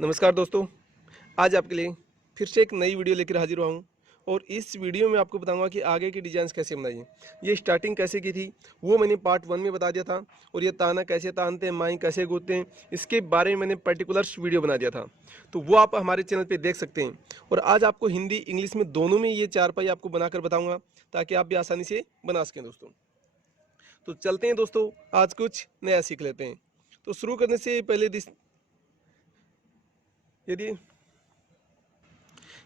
नमस्कार दोस्तों, आज आपके लिए फिर से एक नई वीडियो लेकर हाजिर हुआ हूँ और इस वीडियो में आपको बताऊंगा कि आगे की डिजाइन्स कैसे बनाई हैं। ये स्टार्टिंग कैसे की थी वो मैंने पार्ट 1 में बता दिया था और ये ताना कैसे तानते हैं, माई कैसे गूंथते हैं, इसके बारे में मैंने पर्टिकुलर वीडियो बना दिया था। तो वो आप हमारे चैनल पर देख सकते हैं। और आज आपको हिंदी इंग्लिश में दोनों में ये चारपाई आपको बनाकर बताऊँगा ताकि आप भी आसानी से बना सकें दोस्तों। तो चलते हैं दोस्तों, आज कुछ नया सीख लेते हैं। तो शुरू करने से पहले यदि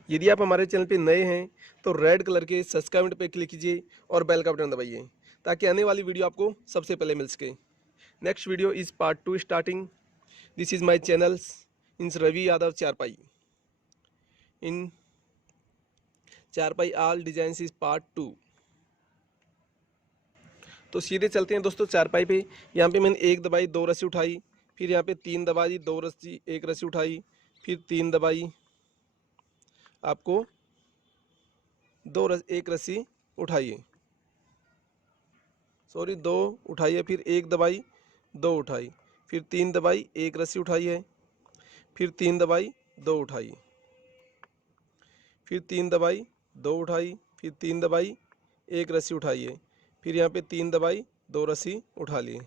यदि आप हमारे चैनल पे नए हैं तो रेड कलर के सब्सक्राइब पे क्लिक कीजिए और बेल का बटन दबाइए ताकि आने वाली वीडियो आपको सबसे पहले मिल सके। Next video is part 2 starting. This is my channel in Ravi Yadav charpai in चारपाई ऑल डिजाइन इज पार्ट 2। तो सीधे चलते हैं दोस्तों चारपाई पे। यहाँ पे मैंने एक दबाई, दो रस्सी उठाई, फिर यहाँ पे तीन दबाई, दो रस्सी, एक रस्सी उठाई, फिर तीन दबाई, आपको एक रस्सी उठाइए, सॉरी दो उठाइए, फिर एक दबाई, दो उठाई, फिर तीन दबाई, एक रस्सी उठाइए, फिर तीन दबाई, दो उठाई, फिर तीन दबाई, दो उठाई, फिर तीन दबाई, एक रस्सी उठाइए, फिर यहाँ पे तीन दबाई, दो रस्सी उठा लिए।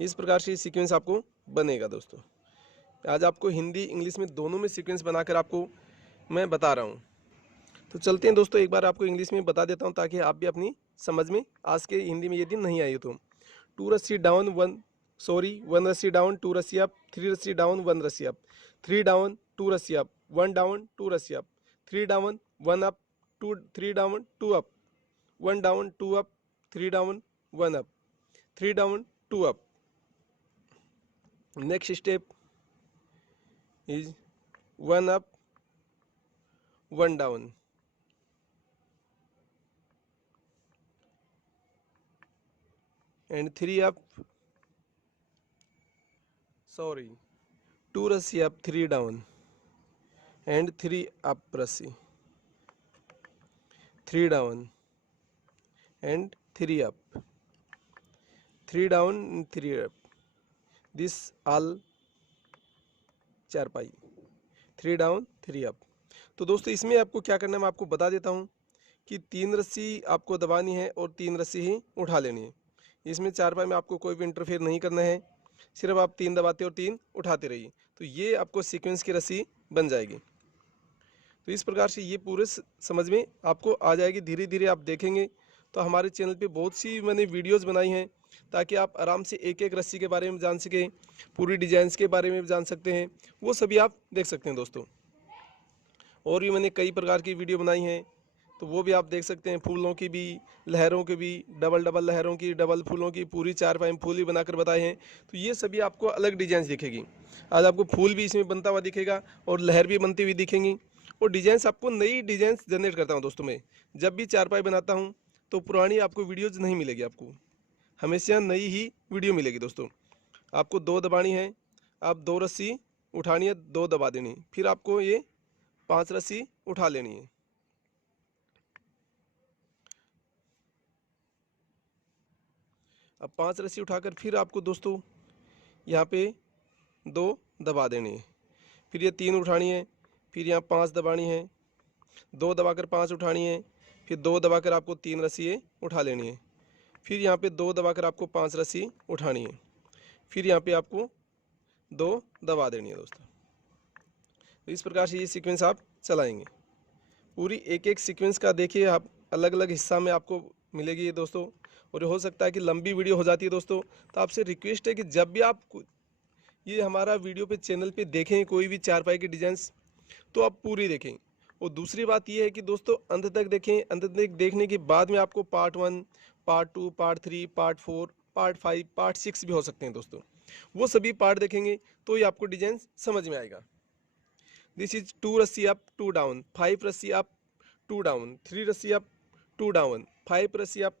इस प्रकार से सीक्वेंस आपको बनेगा दोस्तों। आज आपको हिंदी इंग्लिश में दोनों में सीक्वेंस बनाकर आपको मैं बता रहा हूँ। तो चलते हैं दोस्तों, एक बार आपको इंग्लिश में बता देता हूँ ताकि आप भी अपनी समझ में आज के हिंदी में यदि नहीं आई तो। टू रस्सी डाउन वन रस्सी डाउन, टू रस्सी अप, थ्री रस्सी डाउन, वन रस्सी अप, थ्री डाउन, टू रस्सी अप, वन डाउन, टू रस्सी up, three down, one up, two three down, two up, one down, two up, three down, one up, three down, two up. Next step is one up, one down, and three up, sorry, two रस्सी up, three down, and three up रस्सी, three down and three up, three down and three up. This all चारपाई, three down three up. तो दोस्तों इसमें आपको क्या करना है मैं आपको बता देता हूँ कि तीन रस्सी आपको दबानी है और तीन रस्सी ही उठा लेनी है। इसमें चारपाई में आपको कोई भी इंटरफेयर नहीं करना है, सिर्फ आप तीन दबाते और तीन उठाते रहिए, तो ये आपको सीक्वेंस की रस्सी बन जाएगी। तो इस प्रकार से ये पूरे समझ में आपको आ जाएगी। धीरे धीरे आप देखेंगे तो हमारे चैनल पे बहुत सी मैंने वीडियोस बनाई हैं ताकि आप आराम से एक एक रस्सी के बारे में जान सकें, पूरी डिजाइन्स के बारे में भी जान सकते हैं, वो सभी आप देख सकते हैं दोस्तों। और भी मैंने कई प्रकार की वीडियो बनाई हैं तो वो भी आप देख सकते हैं, फूलों की भी, लहरों की भी, डबल डबल लहरों की, डबल फूलों की, पूरी चारपाई में फूल भी बनाकर बताए हैं। तो ये सभी आपको अलग डिजाइन दिखेगी। आज आपको फूल भी इसमें बनता हुआ दिखेगा और लहर भी बनती हुई दिखेंगी और डिजाइंस आपको नई डिजाइंस जनरेट करता हूँ दोस्तों। मैं जब भी चारपाई बनाता हूँ तो पुरानी आपको वीडियोज नहीं मिलेगी, आपको हमेशा नई ही वीडियो मिलेगी दोस्तों। आपको दो दबानी है, आप दो रस्सी उठानी है, दो दबा देनी, फिर आपको ये पांच रस्सी उठा लेनी है। अब पांच रस्सी उठाकर फिर आपको दोस्तों यहाँ पे दो दबा देनी है, फिर ये तीन उठानी है, फिर यहाँ पांच दबानी है, दो दबाकर पांच उठानी है, फिर दो दबाकर आपको तीन रस्सी उठा लेनी है, फिर यहाँ पे दो दबाकर आपको पांच रस्सी उठानी है, फिर यहाँ पे आपको दो दबा देनी है दोस्तों। तो इस प्रकार से ये सीक्वेंस आप चलाएंगे। पूरी एक एक सीक्वेंस का देखिए आप, अलग अलग हिस्सा में आपको मिलेगी ये दोस्तों। और हो सकता है कि लंबी वीडियो हो जाती है दोस्तों, तो आपसे रिक्वेस्ट है कि जब भी आप ये हमारा वीडियो पे चैनल पे देखें कोई भी चारपाई की डिजाइंस, तो आप पूरी देखें। और दूसरी बात ये है कि दोस्तों अंत तक देखें, अंत तक देखने के बाद में आपको part 1, part 2, part 3, part 4, part 5, part 6 भी हो सकते हैं दोस्तों। वो सभी पार्ट देखेंगे तो ही आपको डिजाइन समझ में आएगा। दिस इज टू रस्सी अप, टू डाउन, फाइव रस्सी अप, टू डाउन, थ्री रस्सी अप, टू डाउन, फाइव रस्सी अप,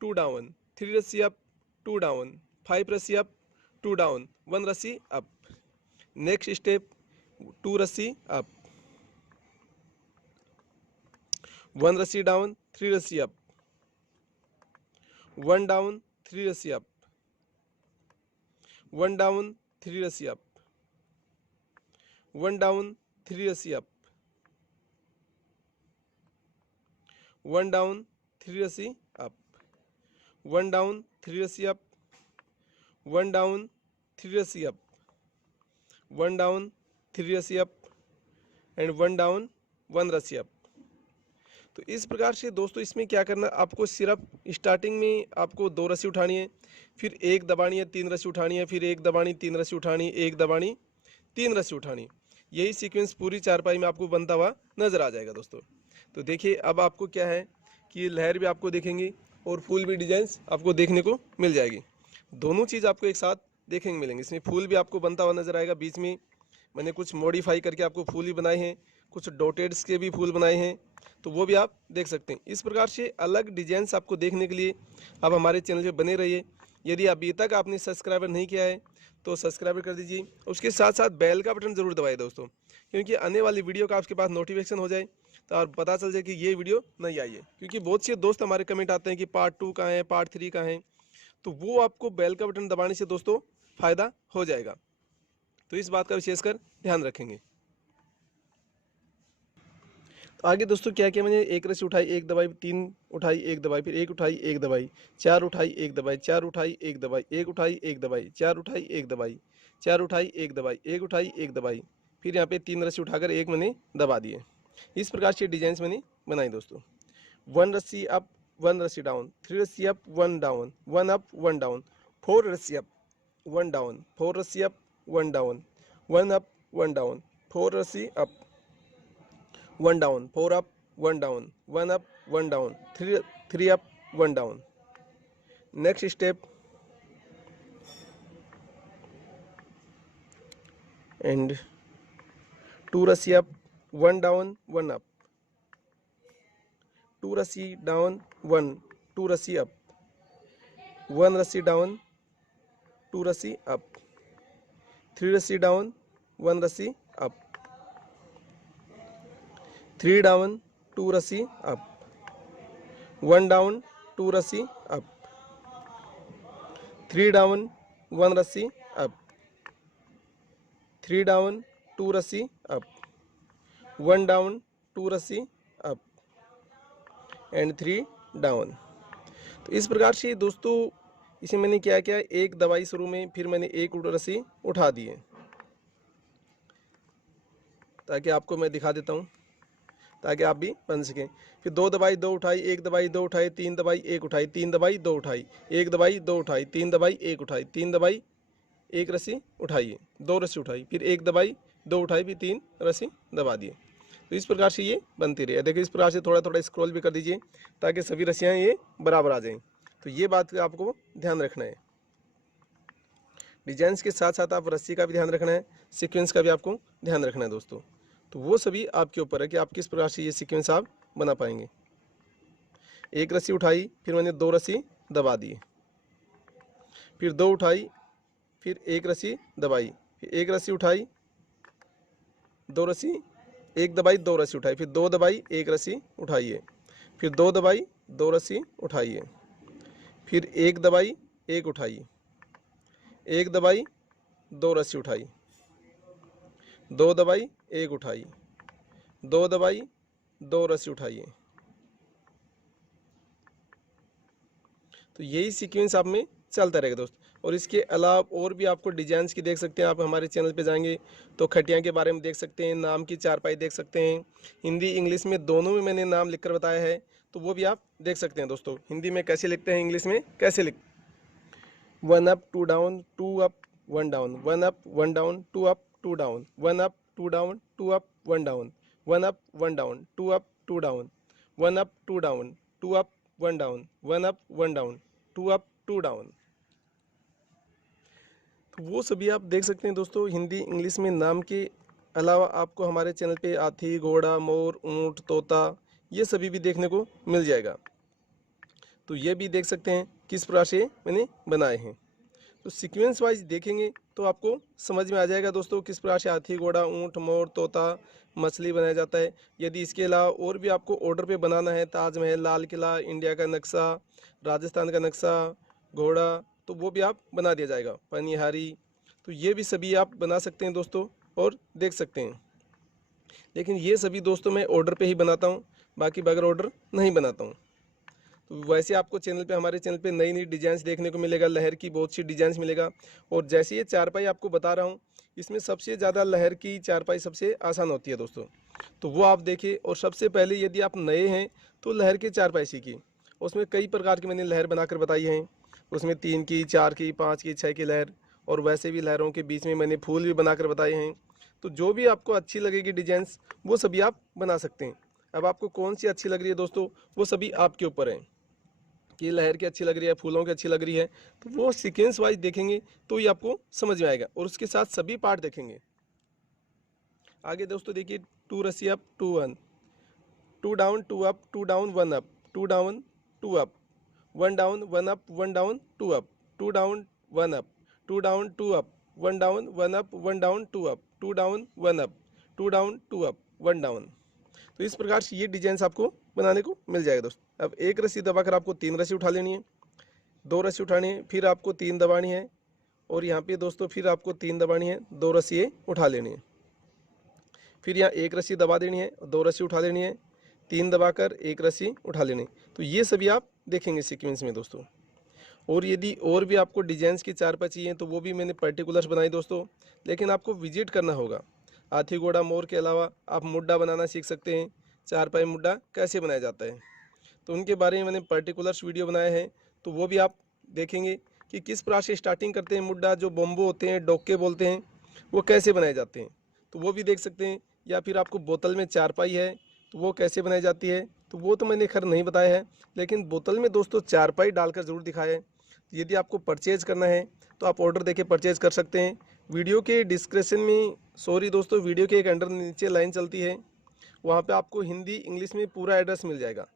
टू डाउन, थ्री रस्सी अप, टू डाउन, फाइव रस्सी अप, टू डाउन, वन रस्सी अप। नेक्स्ट स्टेप टू रस्सी up, one रस्सी down, three रस्सी up, one down, three रस्सी up, one down, three रस्सी up, 1 down 3 रस्सी अप, 1 डाउन 3 रस्सी अप, 1 डाउन 3 रस्सी अप, 1 डाउन 3 रस्सी अप, 1 डाउन 3 रस्सी अप एंड 1 डाउन 1 रस्सी अप। तो इस प्रकार से दोस्तों इसमें क्या करना, आपको सिर्फ स्टार्टिंग में आपको 2 रस्सी उठानी है, फिर 1 दबानी है, 3 रस्सी उठानी है, फिर 1 दबानी, 3 रस्सी उठानी, 1 दबानी, 3 रस्सी उठानी। यही सीक्वेंस पूरी चारपाई में आपको बनता हुआ नजर आ जाएगा दोस्तों। तो देखिए अब आपको क्या है कि लहर भी आपको देखेंगे और फूल भी डिजाइंस आपको देखने को मिल जाएगी। दोनों चीज़ आपको एक साथ देखने को मिलेंगे। इसमें फूल भी आपको बनता हुआ नजर आएगा, बीच में मैंने कुछ मॉडिफाई करके आपको फूल ही बनाए हैं, कुछ डॉटेड्स के भी फूल बनाए हैं, तो वो भी आप देख सकते हैं। इस प्रकार से अलग डिजाइंस आपको देखने के लिए आप हमारे चैनल पे बने रहिए। यदि अभी तक आपने सब्सक्राइबर नहीं किया है तो सब्सक्राइबर कर दीजिए, उसके साथ साथ बेल का बटन ज़रूर दबाइए दोस्तों, क्योंकि आने वाली वीडियो का आपके पास नोटिफिकेशन हो जाए तो और पता चल जाए कि ये वीडियो नहीं आई है। क्योंकि बहुत से दोस्त हमारे कमेंट आते हैं कि पार्ट 2 कहाँ है, पार्ट 3 कहाँ है, तो वो आपको बेल का बटन दबाने से दोस्तों फ़ायदा हो जाएगा। तो इस बात का विशेषकर ध्यान रखेंगे। तो आगे दोस्तों क्या किया मैंने, 1 रस्सी उठाई, 1 दबाई, 3 उठाई, 1 दबाई, फिर 1 उठाई, 1 दबाई, 4 उठाई, 1 दबाई, 4 उठाई, 1 दबाई, 1 उठाई, 1 दबाई, 4 उठाई, 1 दबाई, 4 उठाई, 1 दबाई, 1 उठाई, 1 दबाई, फिर यहाँ पे 3 रस्सी उठाकर 1 मैंने दबा दिए। इस प्रकार से डिजाइन मैंने बनाई दोस्तों। 1 रस्सी अप, 1 रस्सी डाउन, 3 रस्सी अप, 1 डाउन, 1 अप, 1 डाउन, 4 रस्सी अप, 1 डाउन, 4 रस्सी अप, 1 डाउन, 1 अप, 1 डाउन, 4 रस्सी up, 1 down, 4 up, 1 down, 1 up, 1 down, 3 up, 1 down. Next step and 2 रस्सी अप, 1 डाउन, 1 अप, 2 रस्सी डाउन, 1, 2 रस्सी अप, 1 रस्सी डाउन, 2 रस्सी अप, 3 रस्सी डाउन, 1 रस्सी अप, 3 डाउन, 2 रस्सी अप, 1 डाउन, 2 रस्सी अप, 3 डाउन, 1 रस्सी अप, 3 डाउन, 2 रस्सी अप, 1 डाउन, 2 रस्सी अप एंड 3 डाउन। तो इस प्रकार से दोस्तों इसे मैंने क्या किया, एक दबाई शुरू में, फिर मैंने 1 रस्सी उठा दी है, ताकि आपको मैं दिखा देता हूँ, ताकि आप भी बन सकें। फिर 2 दबाई, 2 उठाई, 1 दबाई, 2 उठाई, 3 दबाई, 1 उठाई, 3 दबाई, 2 उठाई, 1 दबाई, 2 उठाई, 3 दबाई, 1 उठाई, 3 दबाई, 1 रस्सी उठाइए, 2 रस्सी उठाई, फिर 1 दबाई, 2 उठाई, फिर 3 रस्सी दबा दिए। तो इस प्रकार से ये बनती रही। देखिए इस प्रकार से थोड़ा थोड़ा स्क्रॉल भी कर दीजिए ताकि सभी रस्सियाँ ये बराबर आ जाएं। तो ये बात का आपको ध्यान रखना है। डिजाइंस के साथ साथ आप रस्सी का भी ध्यान रखना है, सीक्वेंस का भी आपको ध्यान रखना है दोस्तों। तो वो सभी आपके ऊपर है कि आप किस प्रकार से ये सीक्वेंस आप बना पाएंगे। 1 रस्सी उठाई, फिर मैंने 2 रस्सी दबा दी, फिर 2 उठाई, फिर 1 रस्सी दबाई, फिर 1 रस्सी उठाई, 2 रस्सी, 1 दबाई, 2 रस्सी उठाई, फिर 2 दबाई, 1 रस्सी उठाइए, फिर 2 दबाई, 2 रस्सी उठाइए, फिर 1 दबाई, 1 उठाइए, 1 दबाई, 2 रस्सी उठाई, 2 दबाई, 1 उठाई, 2 दबाई, 2 रस्सी उठाइए। तो यही सीक्वेंस आप में चलता रहेगा दोस्त। और इसके अलावा और भी आपको डिजाइंस की देख सकते हैं। आप हमारे चैनल पे जाएंगे तो खटिया के बारे में देख सकते हैं, नाम की चारपाई देख सकते हैं, हिंदी इंग्लिश में दोनों में मैंने नाम लिखकर बताया है, तो वो भी आप देख सकते हैं दोस्तों। हिंदी में कैसे लिखते हैं, इंग्लिश में कैसे लिख 1 up 2 down, 2 up 1 down, 1 up 1 down, 2 up 2 down, 1 up 2 down, 2 up 1 down, 1 up 1 down, 2 up 2 down, 1 up 2 down, 2 up 1 down, 1 up 1 down, 2 up 2 down. तो वो सभी आप देख सकते हैं दोस्तों। हिंदी इंग्लिश में नाम के अलावा आपको हमारे चैनल पे हाथी, घोड़ा, मोर, ऊंट, तोता ये सभी भी देखने को मिल जाएगा। तो ये भी देख सकते हैं किस प्रकार से मैंने बनाए हैं। तो सीक्वेंस वाइज देखेंगे तो आपको समझ में आ जाएगा दोस्तों किस प्रकार से हाथी, घोड़ा, ऊंट, मोर, तोता, मछली बनाया जाता है। यदि इसके अलावा और भी आपको ऑर्डर पे बनाना है, ताजमहल, लाल किला, इंडिया का नक्शा, राजस्थान का नक्शा, घोड़ा, तो वो भी आप बना दिया जाएगा, पनिहारी, तो ये भी सभी आप बना सकते हैं दोस्तों। और देख सकते हैं। लेकिन ये सभी दोस्तों मैं ऑर्डर पे ही बनाता हूँ, बाकी बगैर ऑर्डर नहीं बनाता हूँ। तो वैसे आपको चैनल पे, हमारे चैनल पे नई नई डिजाइंस देखने को मिलेगा, लहर की बहुत सी डिजाइंस मिलेगा। और जैसे ये चारपाई आपको बता रहा हूँ, इसमें सबसे ज़्यादा लहर की चारपाई सबसे आसान होती है दोस्तों, तो वो आप देखिए। और सबसे पहले यदि आप नए हैं तो लहर की चारपाई सीखिए। उसमें कई प्रकार की मैंने लहर बनाकर बताई हैं, उसमें 3 की, 4 की, 5 की, 6 की लहर, और वैसे भी लहरों के बीच में मैंने फूल भी बनाकर बताए हैं। तो जो भी आपको अच्छी लगेगी डिजाइंस, वो सभी आप बना सकते हैं। अब आपको कौन सी अच्छी लग रही है दोस्तों, वो सभी आपके ऊपर है कि लहर की अच्छी लग रही है, फूलों की अच्छी लग रही है। तो वो सीक्वेंस वाइज देखेंगे तो ये आपको समझ में आएगा, और उसके साथ सभी पार्ट देखेंगे। आगे दोस्तों देखिए, 2 रस्सी up, 2 1, 2 down, 2 up, 2 down, 1 up, 2 down, 2 up, 1 down, 1 up, 1 down, 2 up, 2 down, 1 up, 2 down, 2 up, 1 down, 1 up, 1 down, 2 up, 2 down, 1 up, 2 down, 2 up, 1 down. तो इस प्रकार से ये डिजाइन आपको बनाने को मिल जाएगा दोस्तों। अब एक रस्सी दबाकर आपको 3 रस्सी उठा लेनी है, 2 रस्सी उठानी है, फिर आपको 3 दबानी है, और यहाँ पे दोस्तों फिर आपको 3 दबानी है, 2 रस्सी उठा लेनी है। फिर यहाँ एक रस्सी दबा देनी है, 2 रस्सी उठा लेनी है, 3 दबाकर 1 रस्सी उठा लेनी। तो ये सभी आप देखेंगे सीक्वेंस में दोस्तों। और यदि और भी आपको डिजाइंस की चारपाई चाहिए तो वो भी मैंने पर्टिकुलर्स बनाई दोस्तों, लेकिन आपको विजिट करना होगा। हाथी घोड़ा मोर के अलावा आप मुड्डा बनाना सीख सकते हैं, चारपाई मुड्डा कैसे बनाया जाता है, तो उनके बारे में मैंने पर्टिकुलर्स वीडियो बनाए हैं। तो वो भी आप देखेंगे कि किस प्रकार से स्टार्टिंग करते हैं मुड्डा, जो बम्बू होते हैं, डोके बोलते हैं, वो कैसे बनाए जाते हैं, तो वो भी देख सकते हैं। या फिर आपको बोतल में चारपाई है तो वो कैसे बनाई जाती है, तो वो तो मैंने खैर नहीं बताया है, लेकिन बोतल में दोस्तों चारपाई डालकर ज़रूर दिखाया है। यदि आपको परचेज करना है तो आप ऑर्डर देके परचेज कर सकते हैं। वीडियो के डिस्क्रिप्शन में, सॉरी दोस्तों, वीडियो के एक अंडर नीचे लाइन चलती है, वहाँ पे आपको हिंदी इंग्लिश में पूरा एड्रेस मिल जाएगा,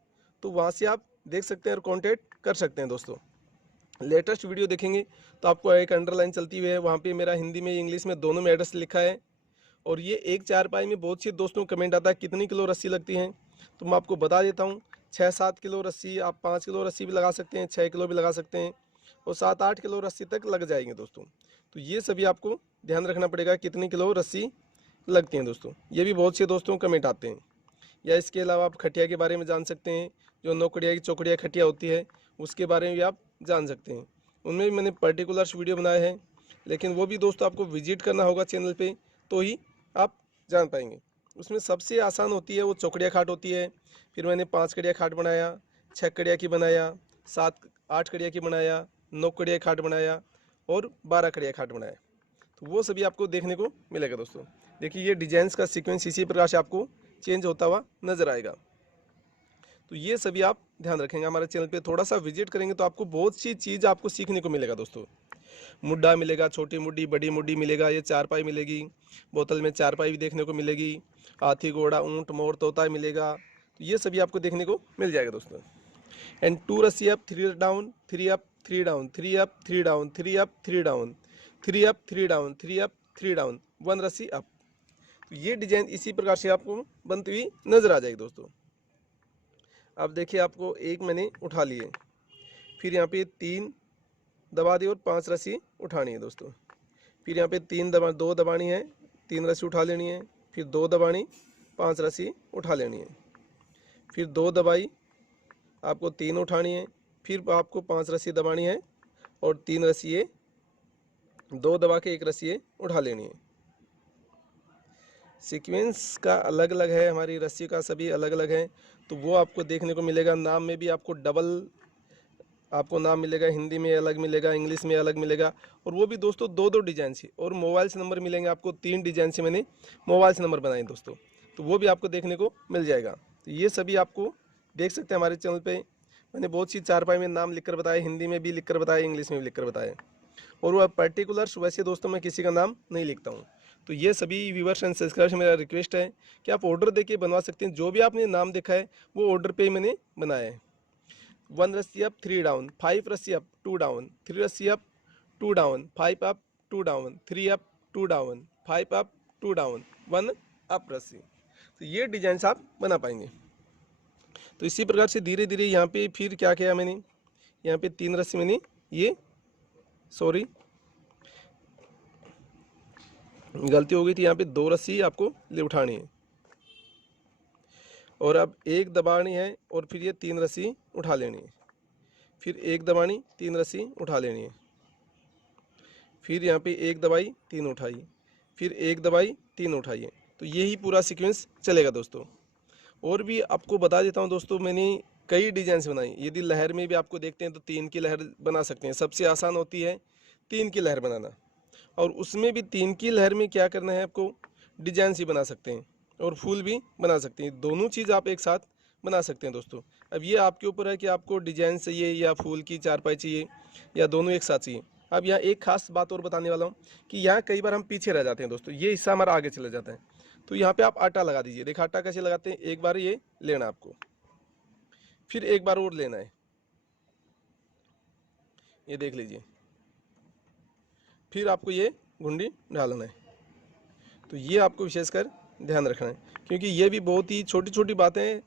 तो वहाँ से आप देख सकते हैं और कांटेक्ट कर सकते हैं दोस्तों। लेटेस्ट वीडियो देखेंगे तो आपको एक अंडरलाइन चलती हुई है, वहाँ पे मेरा हिंदी में इंग्लिश में दोनों में एड्रेस लिखा है। और ये एक चारपाई में बहुत से दोस्तों को कमेंट आता है कितनी किलो रस्सी लगती हैं, तो मैं आपको बता देता हूँ। 6-7 किलो रस्सी, आप 5 किलो रस्सी भी लगा सकते हैं, 6 किलो भी लगा सकते हैं, और 7-8 किलो रस्सी तक लग जाएंगे दोस्तों। तो ये सभी आपको ध्यान रखना पड़ेगा कितनी किलो रस्सी लगती हैं दोस्तों। ये भी बहुत से दोस्तों को कमेंट आते हैं। या इसके अलावा आप खटिया के बारे में जान सकते हैं, जो नौकड़िया की चौकड़िया खटिया होती है उसके बारे में भी आप जान सकते हैं। उनमें भी मैंने पर्टिकुलर्स वीडियो बनाए हैं, लेकिन वो भी दोस्तों आपको विजिट करना होगा चैनल पे, तो ही आप जान पाएंगे। उसमें सबसे आसान होती है वो चौकड़िया खाट होती है। फिर मैंने 5 कड़िया खाट बनाया, 6 कड़िया की बनाया, 7-8 कड़िया की बनाया, 9 कड़िया खाट बनाया, और 12 कड़िया खाट बनाया। तो वो सभी आपको देखने को मिलेगा दोस्तों। देखिए ये डिजाइंस का सीक्वेंस इसी प्रकार से आपको चेंज होता हुआ नजर आएगा। तो ये सभी आप ध्यान रखेंगे, हमारे चैनल पे थोड़ा सा विजिट करेंगे तो आपको बहुत सी चीज़ आपको सीखने को मिलेगा दोस्तों। मुड्डा मिलेगा, छोटी मुड्डी, बड़ी मुड्डी मिलेगा, ये चारपाई मिलेगी, बोतल में चारपाई भी देखने को मिलेगी, हाथी घोड़ा ऊंट मोर तोता मिलेगा। तो ये सभी आपको देखने को मिल जाएगा दोस्तों। एंड 2 रस्सी up, 3 down, 3 up, 3 down, 3 up, 3 down, 3 up, 3 down, 3 up, 3 down, 3 up, 3 down, 1 रस्सी अप। तो ये डिजाइन इसी प्रकार से आपको बनती हुई नजर आ जाएगी दोस्तों। अब देखिए आपको एक मैंने उठा लिए, फिर यहाँ पे 3 दबा दी और 5 रस्सी उठानी है दोस्तों। फिर यहाँ पे 2 दबानी है, 3 रस्सी उठा लेनी है, फिर 2 दबानी, 5 रस्सी उठा लेनी है, फिर 2 दबाई, आपको 3 उठानी है, फिर आपको 5 रस्सी दबानी है, और 3 रस्सी 2 दबा के 1 रस्सी उठा लेनी है। सीक्वेंस का अलग अलग है, हमारी रस्सी का सभी अलग अलग है, तो वो आपको देखने को मिलेगा। नाम में भी आपको डबल आपको नाम मिलेगा, हिंदी में अलग मिलेगा, इंग्लिश में अलग मिलेगा, और वो भी दोस्तों 2-2 डिजाइन से। और मोबाइल से नंबर मिलेंगे आपको, 3 डिजाइन से मैंने मोबाइल से नंबर बनाए दोस्तों, तो वो भी आपको देखने को मिल जाएगा। तो ये सभी आपको देख सकते हैं हमारे चैनल पे। मैंने बहुत सी चारपाई में नाम लिखकर बताए, हिंदी में भी लिखकर बताए, इंग्लिश में भी लिखकर बताए, और वह पर्टिकुलर्स वैसे दोस्तों मैं किसी का नाम नहीं लिखता हूँ। तो ये सभी व्यूवर्स एंड सब्सक्राइबर्स मेरा रिक्वेस्ट है कि आप ऑर्डर देके बनवा सकते हैं। जो भी आपने नाम देखा है वो ऑर्डर पे ही मैंने बनाया है। 1 रस्सी अप, 3 डाउन, 5 रस्सी अप, 2 डाउन, 3 रस्सी up, 2 down, 5 up, 2 down, 3 up, 2 down, 5 up, 2 down, 1 up रस्सी। तो ये डिजाइन आप बना पाएंगे। तो इसी प्रकार से धीरे धीरे यहाँ पे फिर क्या किया मैंने, यहाँ पे 3 रस्सी मैंने ये गलती हो गई थी, यहाँ पे 2 रस्सी आपको ले उठानी है और अब एक दबानी है और फिर ये 3 रस्सी उठा लेनी है, फिर एक दबानी 3 रस्सी उठा लेनी है, फिर यहाँ पे एक दबाई 3 उठाई, फिर एक दबाई 3 उठाइए। तो यही पूरा सीक्वेंस चलेगा दोस्तों। और भी आपको बता देता हूँ दोस्तों, मैंने कई डिजाइन बनाई। यदि लहर में भी आपको देखते हैं तो 3 की लहर बना सकते हैं, सबसे आसान होती है 3 की लहर बनाना। और उसमें भी 3 की लहर में क्या करना है आपको, डिजाइन ही बना सकते हैं और फूल भी बना सकते हैं, दोनों चीज़ आप एक साथ बना सकते हैं दोस्तों। अब ये आपके ऊपर है कि आपको डिजाइन चाहिए या फूल की चारपाई चाहिए या दोनों एक साथ चाहिए। अब यहाँ एक खास बात और बताने वाला हूँ कि यहाँ कई बार हम पीछे रह जाते हैं दोस्तों, ये हिस्सा हमारा आगे चले जाता है। तो यहाँ पे आप आटा लगा दीजिए। देखा आटा कैसे लगाते हैं, एक बार ये लेना आपको, फिर एक बार और लेना है, ये देख लीजिए, फिर आपको ये घुंडी डालना है। तो ये आपको विशेषकर ध्यान रखना है, क्योंकि ये भी बहुत ही छोटी छोटी बातें हैं,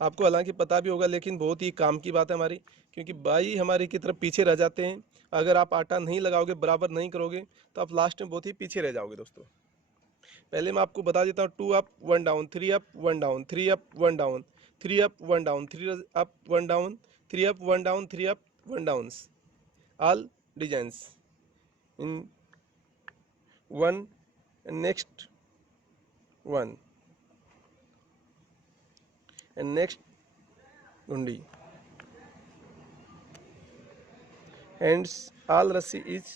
आपको हालांकि पता भी होगा, लेकिन बहुत ही काम की बात है हमारी, क्योंकि बाई हमारी की तरफ पीछे रह जाते हैं। अगर आप आटा नहीं लगाओगे, बराबर नहीं करोगे, तो आप लास्ट में बहुत ही पीछे रह जाओगे दोस्तों। पहले मैं आपको बता देता हूँ, 2 up 1 down, 3 up 1 down, 3 up 1 down, 3 up 1 down, 3 up 1 down, 3 up 1 down, 3 up 1 down, all designs in one and next one and next gundi, and all रस्सी is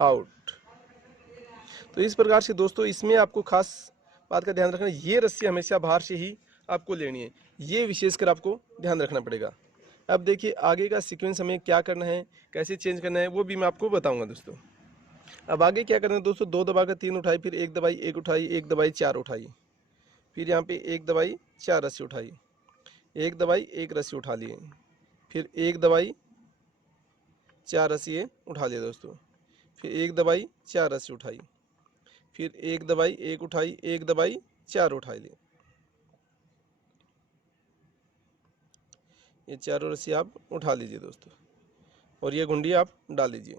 out। तो इस प्रकार से दोस्तों इसमें आपको खास बात का ध्यान रखना, ये रस्सी हमेशा बाहर से ही आपको लेनी है, ये विशेषकर आपको ध्यान रखना पड़ेगा। अब देखिए आगे का सीक्वेंस हमें क्या करना है, कैसे चेंज करना है, वो भी मैं आपको बताऊंगा दोस्तों। अब आगे क्या करना है दोस्तों, 2 दबाकर 3 उठाई, फिर एक दबाई 1 उठाई, एक दबाई 4 उठाई, फिर यहाँ पे एक दबाई 4 रस्सी उठाई, एक दबाई 1 रस्सी उठा लिए, फिर एक दबाई 4 रस्सी उठा लिए दोस्तों, फिर एक दबाई 4 रस्सी उठाई, फिर एक दबाई 1 उठाई, एक दबाई 4 उठाई ली, ये चारों रस्सी आप उठा लीजिए दोस्तों और ये गुंडी आप डाल लीजिए।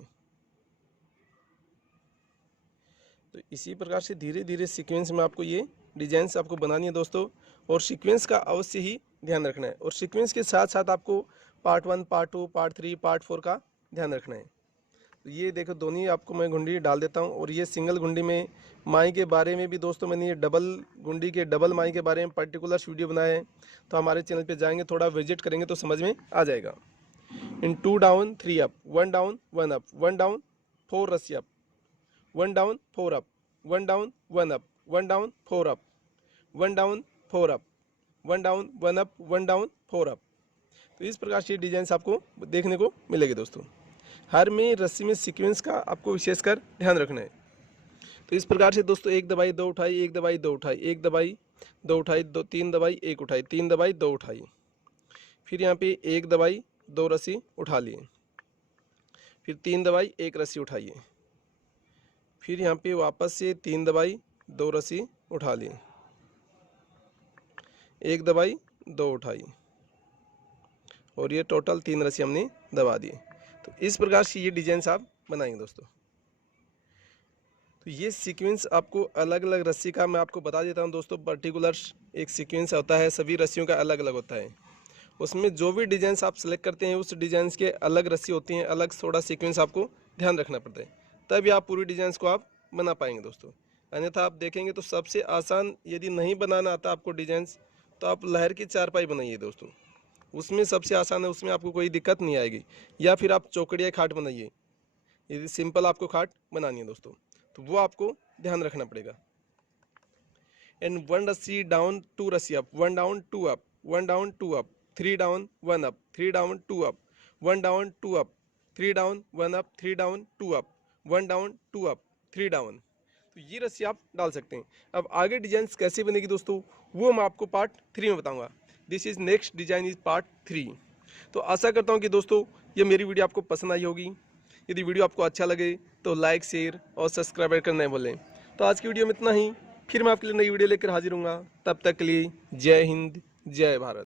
तो इसी प्रकार से धीरे धीरे सीक्वेंस में आपको ये डिजाइन्स आपको बनानी है दोस्तों, और सीक्वेंस का अवश्य ही ध्यान रखना है। और सीक्वेंस के साथ साथ आपको पार्ट 1, पार्ट 2, पार्ट 3, पार्ट 4 का ध्यान रखना है। तो ये देखो दोनों ही आपको मैं गुंडी डाल देता हूँ। और ये सिंगल गुंडी में माई के बारे में भी दोस्तों मैंने ये डबल गुंडी के डबल माई के बारे में पर्टिकुलर वीडियो बनाया है, तो हमारे चैनल पे जाएंगे, थोड़ा विजिट करेंगे तो समझ में आ जाएगा। इन 2 down 3 up, 1 down 1 up, 1 down 4 रस्सी up, 1 down 4 up, 1 down 1 up, 1 down 4 up, 1 down 4 up, 1 down 1 up, 1 down 4 up. तो इस प्रकार से डिजाइन आपको देखने को मिलेगी दोस्तों। हर में रस्सी में सीक्वेंस का आपको विशेषकर ध्यान रखना है। तो इस प्रकार से दोस्तों एक दबाई 2 उठाई, एक दबाई 2 उठाई, एक दबाई 2 उठाई, 3 दबाई 1 उठाई, 3 दबाई 2 उठाई, फिर यहाँ पे एक दबाई 2 रस्सी उठा लिए, फिर 3 दबाई 1 रस्सी उठाइए, फिर यहाँ पे वापस से 3 दबाई 2 रस्सी उठा लिए, एक दबाई 2 उठाई, और ये टोटल 3 रस्सी हमने दबा दिए। तो इस प्रकार से ये डिजाइन आप बनाएंगे दोस्तों। तो ये सीक्वेंस आपको अलग अलग रस्सी का मैं आपको बता देता हूँ दोस्तों। पर्टिकुलर एक सीक्वेंस होता है, सभी रस्सियों का अलग अलग होता है। उसमें जो भी डिजाइन आप सेलेक्ट करते हैं उस डिजाइन के अलग रस्सी होती हैं, अलग थोड़ा सीक्वेंस आपको ध्यान रखना पड़ता है, तभी आप पूरी डिजाइन को आप बना पाएंगे दोस्तों। अन्यथा आप देखेंगे तो सबसे आसान, यदि नहीं बनाना आता आपको डिजाइन, तो आप लहर की चारपाई बनाइए दोस्तों, उसमें सबसे आसान है, उसमें आपको कोई दिक्कत नहीं आएगी। या फिर आप चौकड़िया खाट बनाइए, यदि सिंपल आपको खाट बनानी है दोस्तों, तो वो आपको ध्यान रखना पड़ेगा। एंड 1 रस्सी डाउन 2 रस्सी up, 1 down 2 up, 1 down 2 up, 3 down 1 up, 3 down 2 up, 1 down 2 up, 3 down 1 up, 3 down 2 up, 1 down 2 up, 3 down. तो ये रस्सी आप डाल सकते हैं। अब आगे डिजाइन कैसे बनेगी दोस्तों, वो मैं आपको पार्ट 3 में बताऊंगा। This is next design is part 3। तो आशा करता हूँ कि दोस्तों ये मेरी वीडियो आपको पसंद आई होगी। यदि वीडियो आपको अच्छा लगे तो लाइक, शेयर और सब्सक्राइब करना नहीं भूलें। तो आज की वीडियो में इतना ही, फिर मैं आपके लिए नई वीडियो लेकर हाजिर हूँगा। तब तक के लिए जय हिंद, जय भारत।